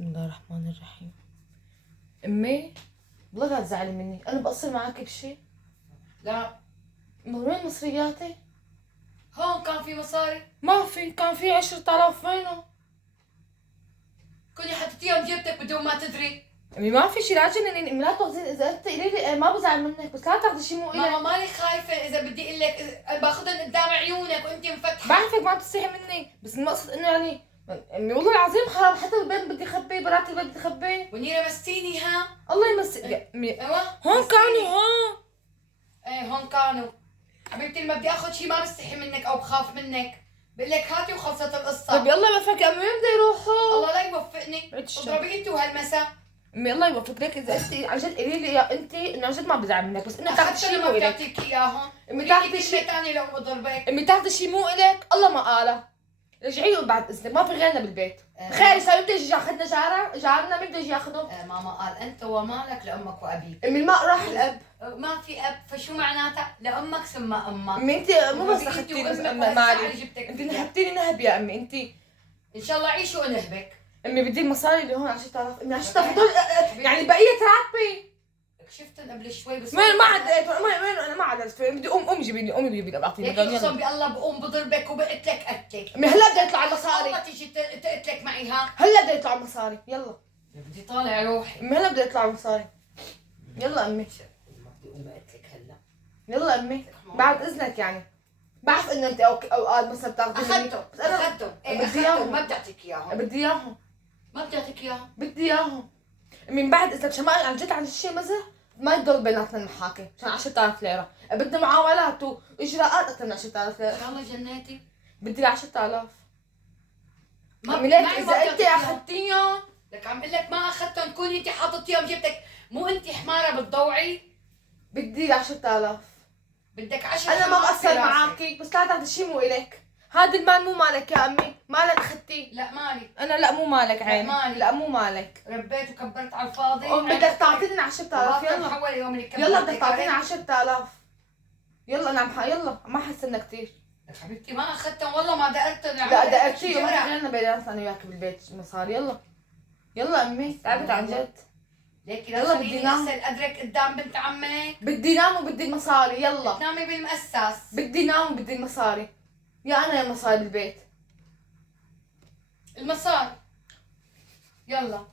بسم الله الرحمن الرحيم. امي والله لا تزعلي مني، انا بقصر معك بشي؟ لا. وين مصرياتي؟ هون كان في مصاري؟ ما في، كان في 10,000. وينه؟ كوني حطيتيهم جيبتك بدون ما تدري. امي ما في شي، لا تجنني امي، لا تاخذين. اذا انت قولي لي ما بزعل منك، بس لا تاخذي شي مو ماما الك. ماني خايفة إذا بدي أقول لك باخذهم قدام عيونك وأنت مفتحة. بعرفك ما بتستحي مني، بس المقصد انه يعني امي والله العظيم حرام، حتى البيت بدي اخبيه، برات البيت بدي اخبيه. ونيرة مستيني ها؟ الله يمسك امي. ايوه هون مستيني. كانوا هون. ايه هون كانوا. حبيبتي لما بدي اخذ شيء ما بستحي منك او بخاف منك، بقول لك هاتي وخلصت القصة. طيب يلا بفك امي، وين بده يروحوا؟ الله لا يوفقني. اضربي انت وهالمسا. امي الله يوفقك. ليك اذا انت عن جد قولي لي يا انت انه عن جد ما بزعل منك، بس انه تاخذي شيء مو ما الك. بتعطيك اياهم. امي تاخذي تاخذي شيء شيء ثاني لو بضربك. امي تاخذي شيء مو الك، الله ما قاله. رجعي بعد اذنك، ما في غيرنا بالبيت. تخيلي صار بده يجي ياخذنا جارنا، مين بده يجي ياخذهم؟ ماما قال انت ومالك لامك وابيك. امي الماء راح الاب. ما في اب، فشو معناتها؟ لامك ثم امك. امي انت مو بس اخذتيني مالي، انت نهبتيني نهب يا امي انت. ان شاء الله عيشوا ونهبك. امي بدي المصاري اللي هون 10,000. امي 10,000 دول يعني بقيه راتبي. شفتن قبل شوي بس وين ما عديت، وين انا ما عدلت. بدي امي جيبي لي، امي بيجيب لي بعطيني. ليك اقسم بالله بقوم بضربك وبقتلك قتلك. امي هلا بده يطلع المصاري. والله تيجي تقتلك معي ها. هلا بده يطلع المصاري، يلا. بدي طالع روحي. امي هلا بده يطلع المصاري. يلا امي. بدي اقوم اقتلك هلا. يلا امي بعد اذنك يعني. بعرف انه انت اوقات مثلا بتاخذي اخذتهم بدي اياهم. ما بدي اعطيك اياهم. بدي اياهم. ما بدي اعطيك اياهم. بدي اياهم. من بعد اذا شمال عن جد عن الشيء مزح ما يضل بيناتنا المحاكم عشان 10,000 ليره. بدنا معاولات واجراءات اكثر من 10,000 ليره. ان شاء الله جناتي. بدي 10,000. ما ليك اذا انت اخذتيهم. لك عم اقول لك ما اخذتهم، كوني انت حاططيهم جبتك، مو انت حماره بتضوعي. بدي 10,000. بدك 10. انا ما بقصر معاكي، بس لا تاخذي شيء مو الك. هذا المال مو مالك يا امي، مالك اخذتيه. لا مالي. انا لا مو مالك عيني. مالي. لا مو مالك. ربيت وكبرت على الفاضي. بدك تعطيني 10,000. يلا يلا بدك تعطيني 10,000. يلا انا يلا ما حستنى كثير. حبيبتي ما اخذتهم والله، ما دقرتهم. لا دقرتي، ما خلينا بيناتنا انا وياك بالبيت مصاري. يلا يلا امي تعبت عن جد. ليك يلا بدي نام. ادرك قدام بنت عمك. بدي نام وبدي المصاري. يلا تنامي بالمقساس. بدي نام وبدي المصاري. يا انا يا مصاري بالبيت. المصاري. يلا